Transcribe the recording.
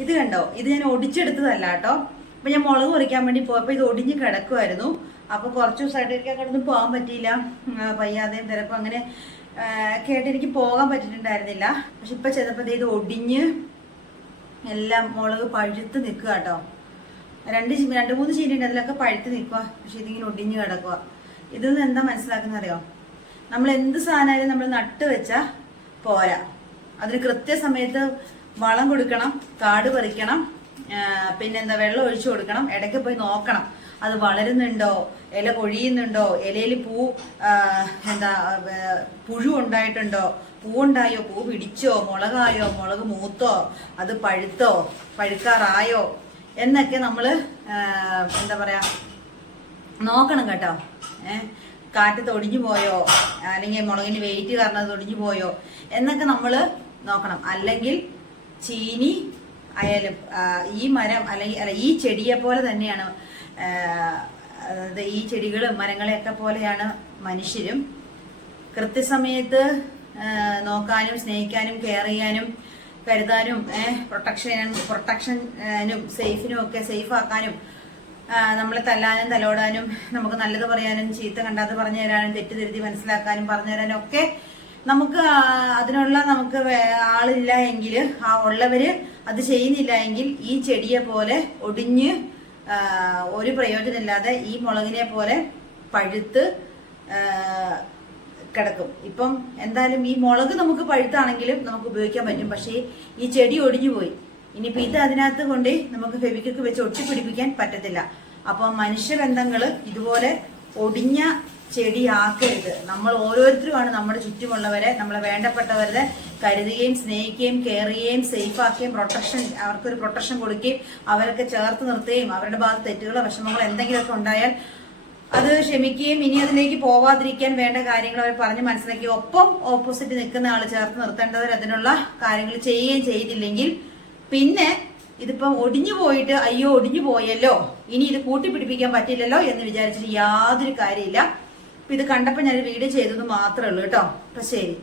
ഇത് കണ്ടോ, ഇത് ഞാൻ ഒടിച്ചെടുത്തതല്ല കേട്ടോ. അപ്പൊ ഞാൻ മുളക് പൊറിക്കാൻ വേണ്ടി പോയപ്പോ ഇത് ഒടിഞ്ഞ് കിടക്കുമായിരുന്നു. അപ്പൊ കുറച്ച് ദിവസമായിട്ട് എനിക്ക് അങ്ങോട്ടൊന്നും പോകാൻ പറ്റിയില്ല, പയ്യാതെയും തിരക്കും അങ്ങനെ കേട്ട് എനിക്ക് പോകാൻ പറ്റിയിട്ടുണ്ടായിരുന്നില്ല. പക്ഷെ ഇപ്പൊ ചെന്നപ്പോ ഇത് ഒടിഞ്ഞ് എല്ലാം മുളക് പഴുത്ത് നിൽക്കുക കേട്ടോ. രണ്ട് മൂന്ന് ചീനി ഉണ്ട്, അതിലൊക്കെ പഴുത്ത് നിൽക്കുക. പക്ഷെ ഇതിങ്ങനെ ഒടിഞ്ഞ് കിടക്കുക. ഇതിൽ നിന്ന് എന്താ മനസ്സിലാക്കുന്ന അറിയോ, നമ്മൾ എന്ത് സാധനമായാലും നമ്മൾ നട്ട് വെച്ചാൽ പോരാ, അതിന് കൃത്യസമയത്ത് വളം കൊടുക്കണം, കാട് പറിക്കണം, പിന്നെന്താ വെള്ളം ഒഴിച്ചു കൊടുക്കണം, ഇടയ്ക്ക് പോയി നോക്കണം അത് വളരുന്നുണ്ടോ, ഇല പൊഴിയുന്നുണ്ടോ, ഇലയിൽ പുഴു ഉണ്ടായിട്ടുണ്ടോ, പൂവുണ്ടായോ, പൂ പിടിച്ചോ, മുളകായോ, മുളക് മൂത്തോ, അത് പഴുത്തോ, പഴുക്കാറായോ എന്നൊക്കെ നമ്മള് എന്താ പറയാ നോക്കണം കേട്ടോ. കാറ്റ് തൊടിഞ്ഞു പോയോ, അല്ലെങ്കിൽ മുളകിന് വെയിറ്റ് കാരണം അത് തൊടിഞ്ഞു പോയോ എന്നൊക്കെ നമ്മള് നോക്കണം. അല്ലെങ്കിൽ ചീനി ആയാലും ഈ മരം അല്ലെങ്കിൽ ഈ ചെടിയെ പോലെ തന്നെയാണ്, ഈ ചെടികളും മരങ്ങളെയൊക്കെ പോലെയാണ് മനുഷ്യരും. കൃത്യസമയത്ത് നോക്കാനും സ്നേഹിക്കാനും കെയർ ചെയ്യാനും കരുതാനും പ്രൊട്ടക്ഷനും സേഫിനും ഒക്കെ സേഫ് ആക്കാനും നമ്മളെ തല്ലാനും തലോടാനും നമുക്ക് നല്ലത് പറയാനും ചീത്ത കണ്ടാത് പറഞ്ഞു തരാനും തെറ്റിദ്ധരുത്തി മനസ്സിലാക്കാനും പറഞ്ഞു തരാനും ഒക്കെ നമുക്ക് നമുക്ക് ആളില്ല എങ്കിൽ, ആ ഉള്ളവര് അത് ചെയ്യുന്നില്ല എങ്കിൽ ഈ ചെടിയെ പോലെ ഒടിഞ്ഞ് ഒരു പ്രയോജനമില്ലാതെ ഈ മുളകിനെ പോലെ പഴുത്ത് കിടക്കും. ഇപ്പം എന്തായാലും ഈ മുളക് നമുക്ക് പഴുത്താണെങ്കിലും നമുക്ക് ഉപയോഗിക്കാൻ പറ്റും. പക്ഷേ ഈ ചെടി ഒടിഞ്ഞു പോയി. ഇനിയിപ്പോ ഇത് അതിനകത്ത് കൊണ്ട് നമുക്ക് ഫെവിക്വിക്ക് വെച്ച് ഒട്ടിപ്പിടിപ്പിക്കാൻ പറ്റത്തില്ല. അപ്പം മനുഷ്യബന്ധങ്ങള് ഇതുപോലെ ഒടിഞ്ഞ ചെടിയാക്കരുത്. നമ്മൾ ഓരോരുത്തരുമാണ് നമ്മുടെ ചുറ്റുമുള്ളവരെ, നമ്മളെ വേണ്ടപ്പെട്ടവരെ കരുതുകയും സ്നേഹിക്കുകയും കെയർ ചെയ്യുകയും സേഫ് ആക്കുകയും അവർക്കൊരു പ്രൊട്ടക്ഷൻ കൊടുക്കുകയും അവരൊക്കെ ചേർത്ത് നിർത്തുകയും അവരുടെ ഭാഗത്ത് തെറ്റുകളോ വിഷമങ്ങളോ എന്തെങ്കിലുമൊക്കെ ഉണ്ടായാൽ അത് ക്ഷമിക്കുകയും ഇനി അതിലേക്ക് പോവാതിരിക്കാൻ വേണ്ട കാര്യങ്ങൾ അവർ പറഞ്ഞ് മനസ്സിലാക്കി ഒപ്പം ഓപ്പോസിറ്റ് നിൽക്കുന്ന ആൾ ചേർത്ത് നിർത്തേണ്ടവർ അതിനുള്ള കാര്യങ്ങൾ ചെയ്യുകയും ചെയ്തില്ലെങ്കിൽ പിന്നെ ഇതിപ്പം ഒടിഞ്ഞു പോയിട്ട് അയ്യോ ഒടിഞ്ഞു പോയല്ലോ, ഇനി ഇത് കൂട്ടിപ്പിടിപ്പിക്കാൻ പറ്റില്ലല്ലോ എന്ന് വിചാരിച്ചിട്ട് യാതൊരു കാര്യമില്ല. അപ്പൊ ഇത് കണ്ടപ്പോൾ ഞാൻ വീഡിയോ ചെയ്തത് മാത്രമേ ഉള്ളൂ കേട്ടോ. അപ്പൊ ശരി.